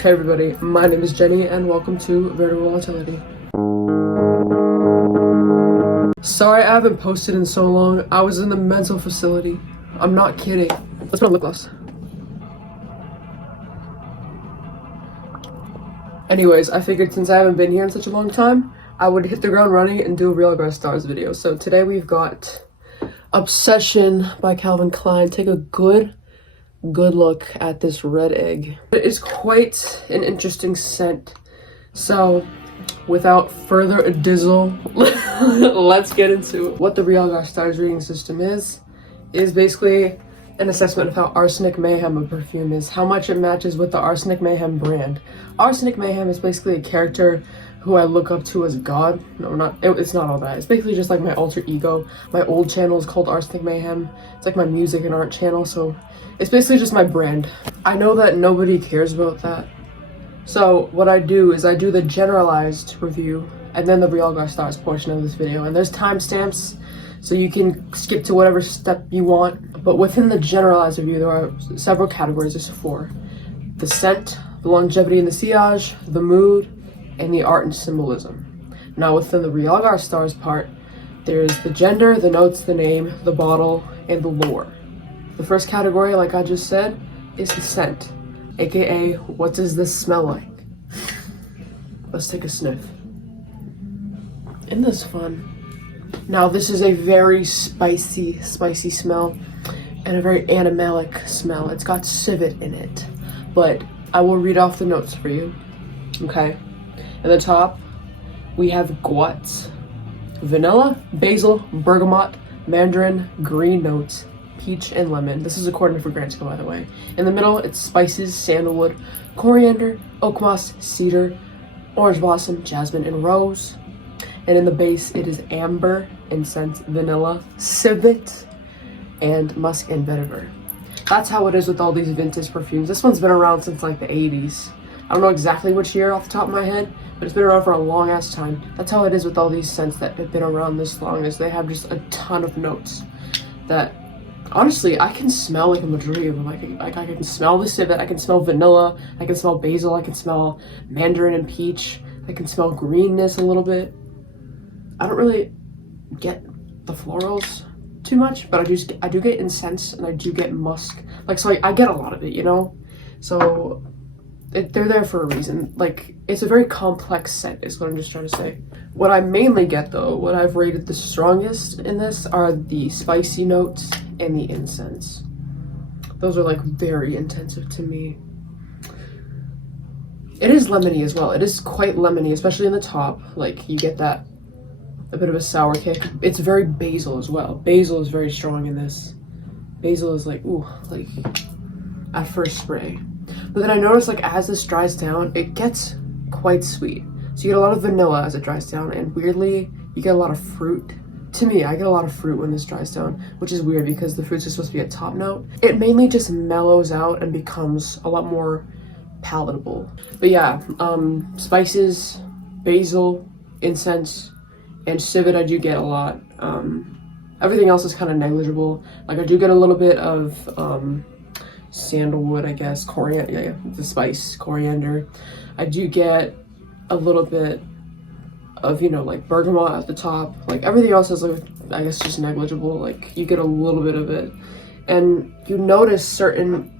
Hey everybody, my name is Jenny and welcome to Vertical Volatility. Sorry I haven't posted in so long. I was in the mental facility. I'm not kidding. Let's put on lip gloss. Anyways, I figured since I haven't been here in such a long time, I would hit the ground running and do a Realgar Stars video. So today we've got Obsession by Klein. Take a good look at this red egg. It is quite an interesting scent. So without further ado, let's get into it. What the Realgar Stars reading system is basically an assessment of how Arsenic Mayhem of Perfume is, how much it matches with the Arsenic Mayhem brand. Arsenic Mayhem is basically a character who I look up to as God. No, it's not all that. It's basically just like my alter ego. My old channel is called Arsenic Mayhem. It's like my music and art channel, so it's basically just my brand. I know that nobody cares about that. So what I do is I do the generalized review and then the Realgar Stars portion of this video. And there's timestamps, so you can skip to whatever step you want. But within the generalized review, there are several categories. There's 4. The scent, the longevity and the sillage, the mood, and the art and symbolism. Now within the Realgar Stars part, there's the gender, the notes, the name, the bottle, and the lore. The first category, like I just said, is the scent, aka what does this smell like? Let's take a sniff. Isn't this fun? Now this is a very spicy smell and a very animalic smell. It's got civet in it, but I will read off the notes for you, okay? At the top, we have guats, vanilla, basil, bergamot, mandarin, green notes, peach, and lemon. This is according to Fragrantica, by the way. In the middle, it's spices, sandalwood, coriander, oak moss, cedar, orange blossom, jasmine, and rose. And in the base, it is amber, incense, vanilla, civet, and musk and vetiver. That's how it is with all these vintage perfumes. This one's been around since like the 80s. I don't know exactly which year off the top of my head, but it's been around for a long ass time. That's how it is with all these scents that have been around this long, is they have just a ton of notes that honestly I can smell like a majority of them. I can smell the civet, I can smell vanilla, I can smell basil, I can smell mandarin and peach, I can smell greenness a little bit. I don't really get the florals too much, but I do get incense and I do get musk. Like, so I get a lot of it, you know? So they're there for a reason. Like, it's a very complex scent is what I'm just trying to say. What I mainly get though, what I've rated the strongest in this, are the spicy notes and the incense. Those are like very intensive to me. It is lemony as well. It is quite lemony, especially in the top. Like, you get that a bit of a sour kick. It's very basil as well. Basil is very strong in this. Basil is like, ooh, like at first spray. But then I noticed, like, as this dries down, it gets quite sweet. So you get a lot of vanilla as it dries down, and weirdly, you get a lot of fruit. To me, I get a lot of fruit when this dries down, which is weird because the fruits are supposed to be a top note. It mainly just mellows out and becomes a lot more palatable. But yeah, spices, basil, incense, and civet I do get a lot. Everything else is kind of negligible. Like, I do get a little bit of sandalwood, I guess, coriander, yeah, the spice, coriander. I do get a little bit of, you know, like bergamot at the top. Like, everything else is, like, I guess, just negligible. Like, you get a little bit of it, and you notice certain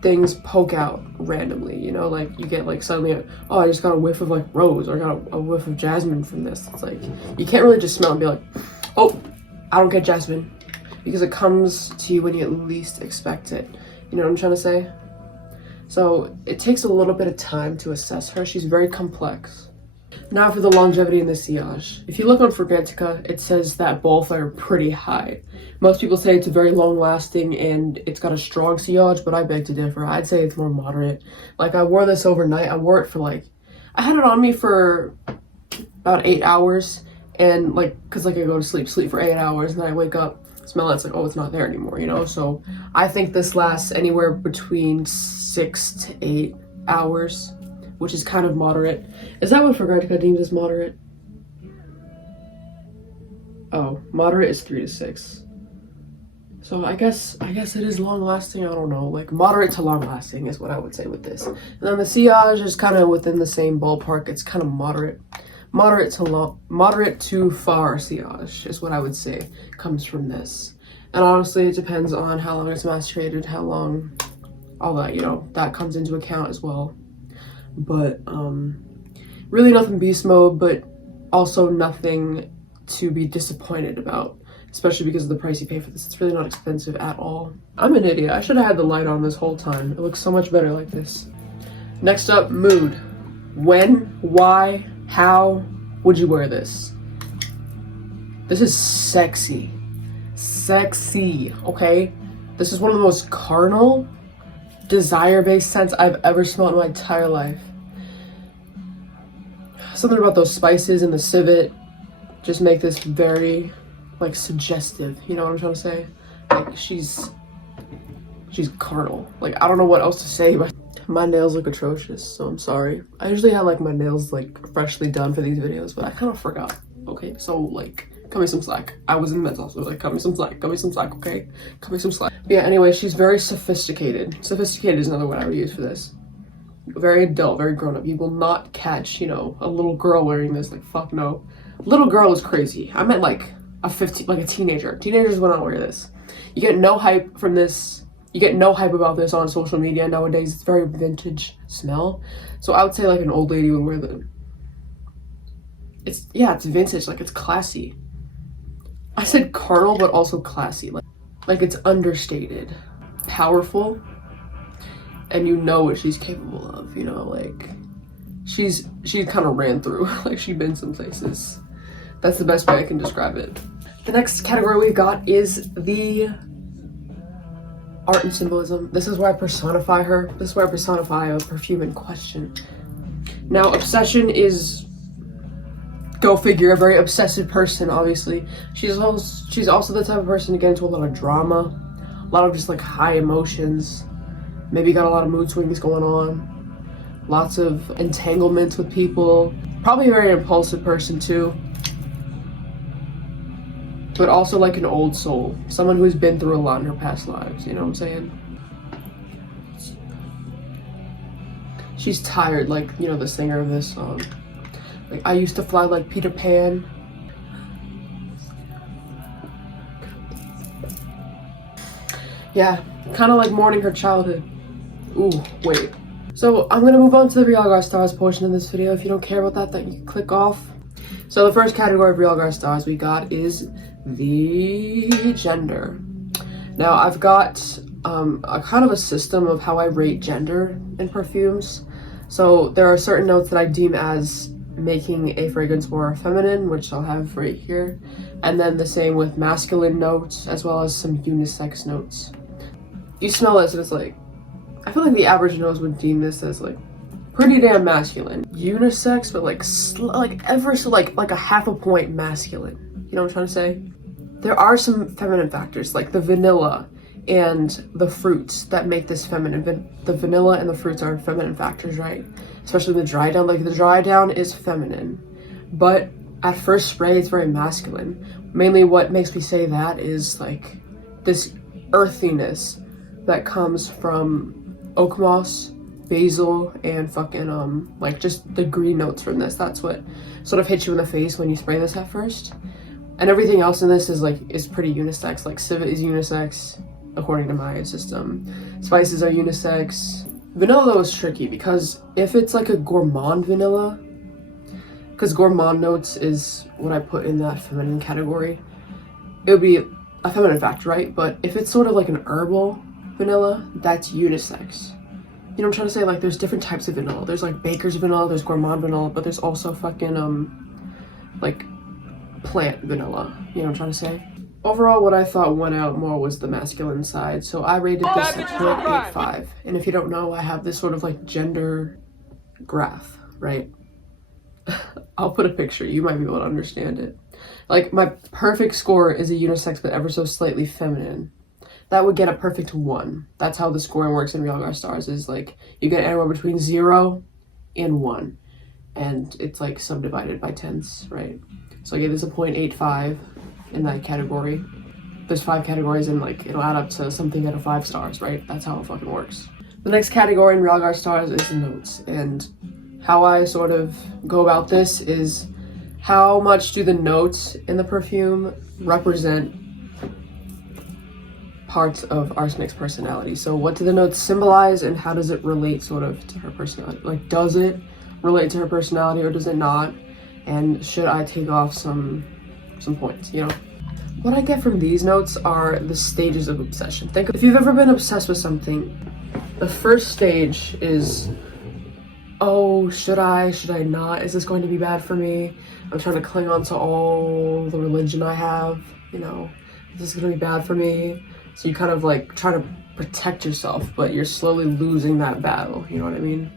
things poke out randomly, you know, like you get like suddenly, oh, I just got a whiff of like rose, or I got a whiff of jasmine from this. It's like, you can't really just smell and be like, oh, I don't get jasmine, because it comes to you when you at least expect it. You know what I'm trying to say? So it takes a little bit of time to assess her. She's very complex. Now for the longevity and the sillage. If you look on Fragrantica, it says that both are pretty high. Most people say it's very long lasting and it's got a strong sillage, but I beg to differ. I'd say it's more moderate. Like, I wore this overnight. I wore it for like, I had it on me for about 8 hours, and like, cause like I go to sleep for 8 hours, and then I wake up, smell it, it's like, oh, it's not there anymore, you know? So I think this lasts anywhere between 6 to 8 hours, which is kind of moderate. Is that what Fragrantica deems as moderate? Oh, moderate is 3 to 6. So I guess it is long lasting. I don't know, like moderate to long lasting is what I would say with this. And then the sillage is kind of within the same ballpark. It's kind of moderate to far sillage is what I would say comes from this. And honestly, it depends on how long it's macerated, how long, all that, you know, that comes into account as well. But really nothing beast mode, but also nothing to be disappointed about, especially because of the price you pay for this. It's really not expensive at all. I'm an idiot. I should have had the light on this whole time. It looks so much better like this. Next up, mood. When, why, how would you wear this? This is sexy. Sexy, okay? This is one of the most carnal, desire-based scents I've ever smelled in my entire life. Something about those spices and the civet just make this very, like, suggestive. You know what I'm trying to say? Like, she's carnal. Like, I don't know what else to say, but my nails look atrocious, so I'm sorry. I usually have, like, my nails, like, freshly done for these videos, but I kind of forgot. Okay, so, like, cut me some slack. I was in mental, so, like, cut me some slack, okay? Cut me some slack. But yeah, anyway, she's very sophisticated. Sophisticated is another word I would use for this. Very adult, very grown up. You will not catch, you know, a little girl wearing this. Like, fuck no. Little girl is crazy. I meant like a teenager. Teenagers will not wear this. You get no hype from this. You get no hype about this on social media nowadays. It's very vintage smell. So I would say like an old lady would wear the. It's vintage. Like, it's classy. I said carnal, but also classy. Like it's understated, powerful. And you know what she's capable of, you know, like she kind of ran through, like she'd been some places. That's the best way I can describe it. The next category we've got is the art and symbolism. This is where I personify her. This is where I personify a perfume in question. Now, obsession is, go figure, a very obsessive person, obviously. She's also the type of person to get into a lot of drama, a lot of just like high emotions. Maybe got a lot of mood swings going on, lots of entanglements with people. Probably a very impulsive person too, but also like an old soul, someone who's been through a lot in her past lives, you know what I'm saying? She's tired, like, you know, the singer of this song. Like, I used to fly like Peter Pan. Yeah, kind of like mourning her childhood. Ooh, wait. So I'm gonna move on to the Realgar stars portion of this video. If you don't care about that, then you can click off. So the first category of Realgar stars we got is the gender. Now I've got a kind of a system of how I rate gender in perfumes. So there are certain notes that I deem as making a fragrance more feminine, which I'll have right here. And then the same with masculine notes, as well as some unisex notes. You smell this and it's like, I feel like the average nose would deem this as like pretty damn masculine. Unisex, but like ever so like a half a point masculine. You know what I'm trying to say? There are some feminine factors like the vanilla and the fruits that make this feminine. The vanilla and the fruits are feminine factors, right? Especially the dry down. Like the dry down is feminine, but at first spray it's very masculine. Mainly what makes me say that is like this earthiness that comes from oak moss, basil, and fucking like just the green notes from this. That's what sort of hits you in the face when you spray this at first. And everything else in this is pretty unisex. Like civet is unisex according to my system. Spices are unisex. Vanilla though is tricky because if it's like a gourmand vanilla, because gourmand notes is what I put in that feminine category, it would be a feminine factor, right? But if it's sort of like an herbal vanilla, that's unisex. You know what I'm trying to say? Like there's different types of vanilla. There's like baker's vanilla, there's gourmand vanilla, but there's also fucking like plant vanilla. You know what I'm trying to say? Overall, what I thought went out more was the masculine side, so I rated this at 0.85. And if you don't know, I have this sort of like gender graph, right? I'll put a picture, you might be able to understand it. Like my perfect score is a unisex but ever so slightly feminine. That would get a perfect 1. That's how the scoring works in Realgar stars, is like you get anywhere between 0 and 1. And it's like subdivided by tens, right? So I gave this a 0.85 in that category. there's 5 categories and like it'll add up to something out of 5 stars, right? That's how it fucking works. The next category in Realgar stars is notes, and how I sort of go about this is how much do the notes in the perfume represent parts of Arsenic's personality. So what do the notes symbolize and how does it relate sort of to her personality? Like, does it relate to her personality or does it not? And should I take off some points, you know? What I get from these notes are the stages of obsession. Think if you've ever been obsessed with something, the first stage is, oh, should I not? Is this going to be bad for me? I'm trying to cling on to all the religion I have, you know, is this gonna be bad for me? So you kind of like try to protect yourself, but you're slowly losing that battle, you know what I mean?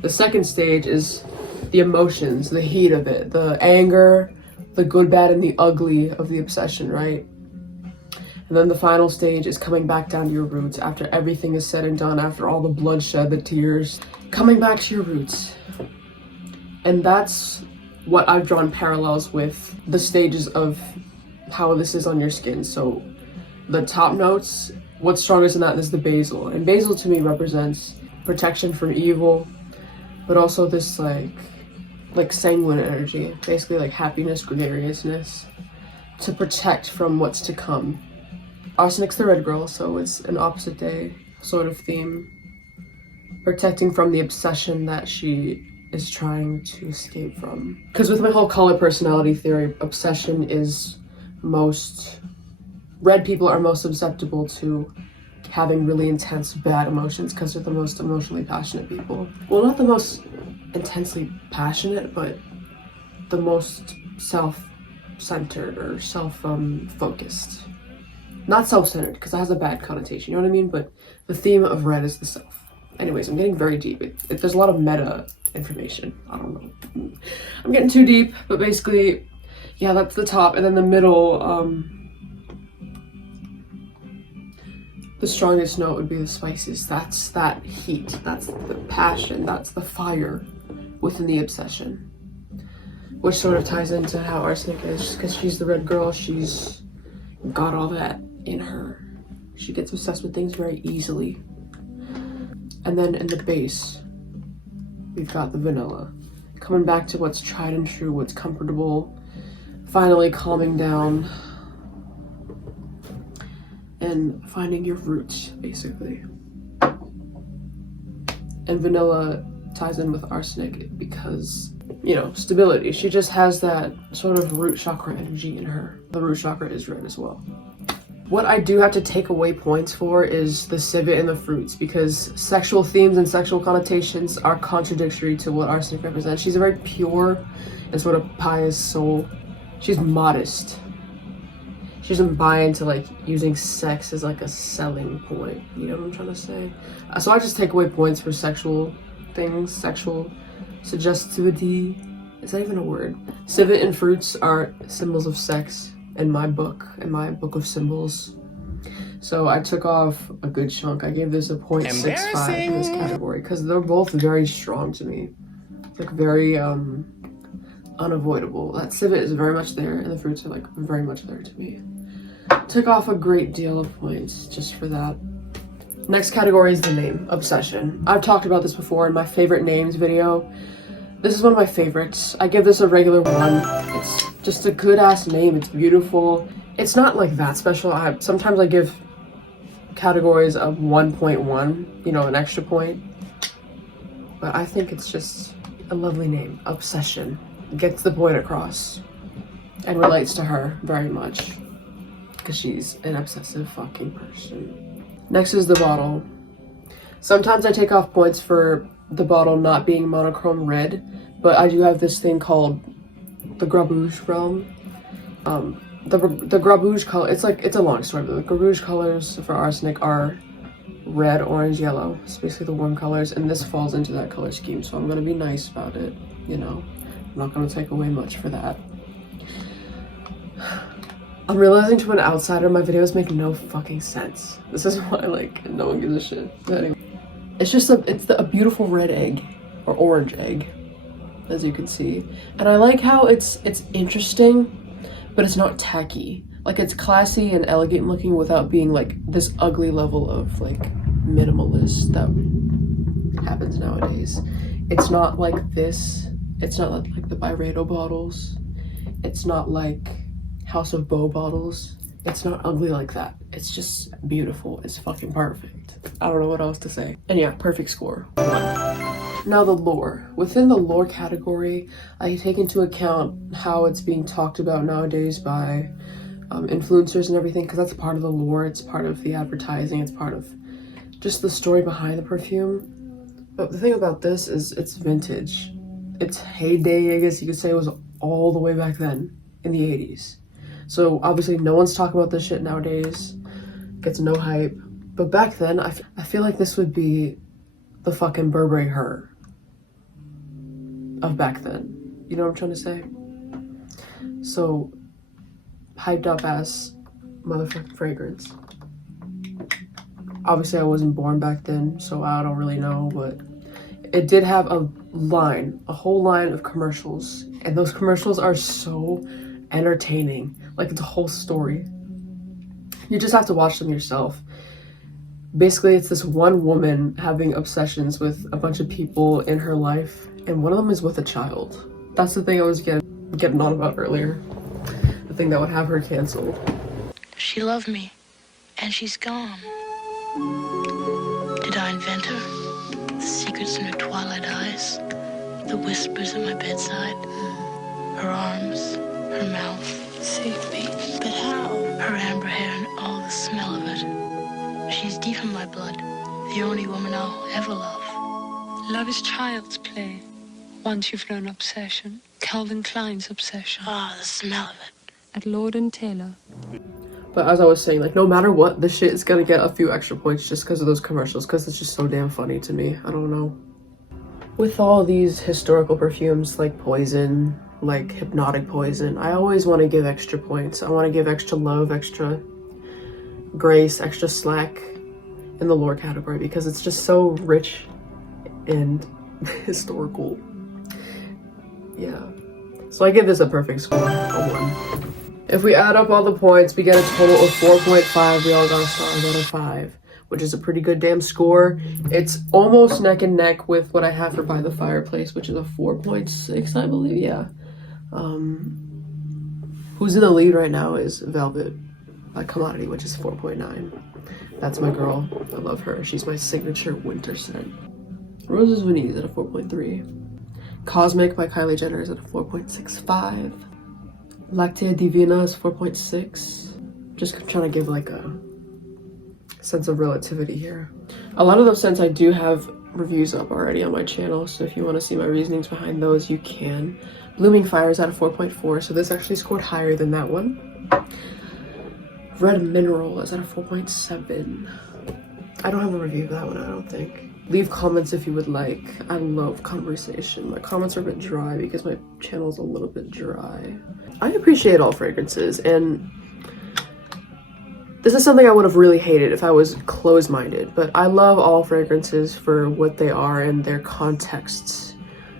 The second stage is the emotions, the heat of it, the anger, the good, bad, and the ugly of the obsession, right? And then the final stage is coming back down to your roots after everything is said and done, after all the bloodshed, the tears, coming back to your roots. And that's what I've drawn parallels with the stages of how this is on your skin. So the top notes, what's strongest in that is the basil. And basil to me represents protection from evil, but also this like sanguine energy, basically like happiness, gregariousness, to protect from what's to come. Arsenic's the red girl, so it's an opposite day sort of theme, protecting from the obsession that she is trying to escape from. Because with my whole color personality theory, obsession is red people are most susceptible to having really intense bad emotions because they're the most emotionally passionate people. Well, not the most intensely passionate, but the most self-centered or self-focused. Not self-centered, because that has a bad connotation, you know what I mean? But the theme of red is the self. Anyways, I'm getting very deep. There's a lot of meta information. I don't know. I'm getting too deep, but basically, yeah, that's the top. And then the middle, the strongest note would be the spices. That's that heat. That's the passion. That's the fire within the obsession. Which sort of ties into how Arsenic is, because she's the red girl. She's got all that in her. She gets obsessed with things very easily. And then in the base, we've got the vanilla. Coming back to what's tried and true, what's comfortable, finally calming down, and finding your roots, basically. And vanilla ties in with arsenic because, you know, stability. She just has that sort of root chakra energy in her. The root chakra is red as well. What I do have to take away points for is the civet and the fruits, because sexual themes and sexual connotations are contradictory to what arsenic represents. She's a very pure and sort of pious soul. She's modest. She doesn't buy into like using sex as like a selling point. You know what I'm trying to say? So I just take away points for sexual things, sexual suggestivity. Is that even a word? Civet and fruits are symbols of sex in my book of symbols. So I took off a good chunk. I gave this a 0.65 in this category because they're both very strong to me. Like very unavoidable. That civet is very much there and the fruits are like very much there to me. Took off a great deal of points just for that. Next category is the name, obsession. I've talked about this before in my favorite names video. This is one of my favorites. I give this a regular 1. It's just a good ass name. It's beautiful. It's not like that special. Sometimes I give categories of 1.1, you know, an extra point. But I think it's just a lovely name. Obsession. Gets the point across and relates to her very much because she's an obsessive fucking person. Next is the bottle. Sometimes I take off points for the bottle not being monochrome red, but I do have this thing called the Grabouche realm. The Grabouche color, it's a long story, but the Grabouche colors for arsenic are red, orange, yellow. It's basically the warm colors, and this falls into that color scheme, so I'm gonna be nice about it, you know. I'm not gonna take away much for that. I'm realizing to an outsider my videos make no fucking sense. This is why like no one gives a shit. But anyway, it's a beautiful red egg or orange egg, as you can see. And I like how it's interesting, but it's not tacky. Like, it's classy and elegant looking without being like this ugly level of like minimalist that happens nowadays. It's not like this. It's not like the Byredo bottles. It's not like House of Beau bottles. It's not ugly like that. It's just beautiful. It's fucking perfect. I don't know what else to say. And yeah, perfect score. 1. Now the lore. Within the lore category, I take into account how it's being talked about nowadays by influencers and everything, because that's part of the lore. It's part of the advertising. It's part of just the story behind the perfume. But the thing about this is it's vintage. Its heyday, I guess you could say, was all the way back then in the 80s. So obviously no one's talking about this shit nowadays. Gets no hype. But back then, I feel like this would be the fucking Burberry Her of back then. You know what I'm trying to say? So, hyped up ass motherfucking fragrance. Obviously I wasn't born back then, so I don't really know, but it did have a whole line of commercials, and those commercials are so entertaining. Like, it's a whole story. You just have to watch them yourself. Basically, it's this one woman having obsessions with a bunch of people in her life, and one of them is with a child. That's the thing I was getting on about earlier. The thing that would have her canceled. She loved me, and she's gone. Did I invent her? The secrets in her twilight eyes, the whispers at my bedside, her arms, her mouth saved me. But how? Her amber hair and all the smell of it. She's deep in my blood, the only woman I'll ever love. Love is child's play. Once you've learned obsession, Calvin Klein's obsession. Ah, the smell of it. At Lord and Taylor. But as I was saying, like, no matter what, this shit is gonna get a few extra points just because of those commercials, because it's just so damn funny to me. I don't know. With all these historical perfumes, like Poison, like Hypnotic Poison, I always want to give extra points. I want to give extra love, extra grace, extra slack in the lore category, because it's just so rich and historical. Yeah. So I give this a perfect score, a 1. If we add up all the points, we get a total of 4.5 Realgar stars out of 5, which is a pretty good damn score. It's almost neck and neck with what I have for By the Fireplace, which is a 4.6, I believe. Yeah. Who's in the lead right now is Velvet by Commodity, which is 4.9. That's my girl. I love her. She's my signature winter scent. Roses Venise at a 4.3. Cosmic by Kylie Jenner is at a 4.65. Lactea Divina is 4.6. Just trying to give like a sense of relativity here. A lot of those scents I do have reviews up already on my channel, so if you want to see my reasonings behind those, you can. Blooming Fire is at a 4.4, so this actually scored higher than that one. Red Mineral is at a 4.7. I don't have a review of that one, I don't think. Leave comments if you would like. I love conversation. My comments are a bit dry because my channel is a little bit dry. I appreciate all fragrances, and this is something I would have really hated if I was closed-minded, but I love all fragrances for what they are and their contexts,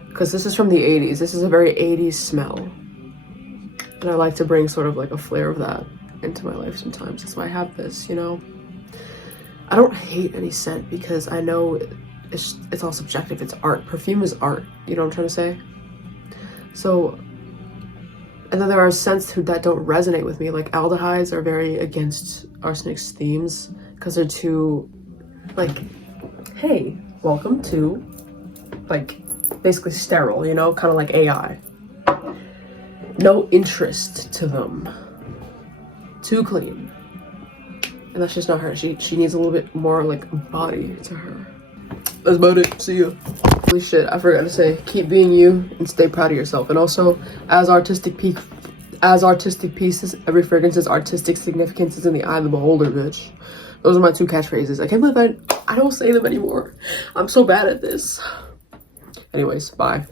because this is from the 80s. This is a very 80s smell, and I like to bring sort of like a flair of that into my life sometimes. That's why I have this, you know? I don't hate any scent because I know it's all subjective. It's art. Perfume is art. You know what I'm trying to say? So, and then there are scents that don't resonate with me. Like aldehydes are very against Arsenic's themes because they're too, like, hey, welcome to, like, basically sterile, you know? Kind of like AI. No interest to them. Too clean. And that's just not her. She needs a little bit more like body to her. That's about it. See ya. Holy shit, I forgot to say, keep being you and stay proud of yourself. And also, as artistic pieces, every fragrance's artistic significance is in the eye of the beholder, bitch. Those are my 2 catchphrases. I can't believe I don't say them anymore. I'm so bad at this. Anyways, bye.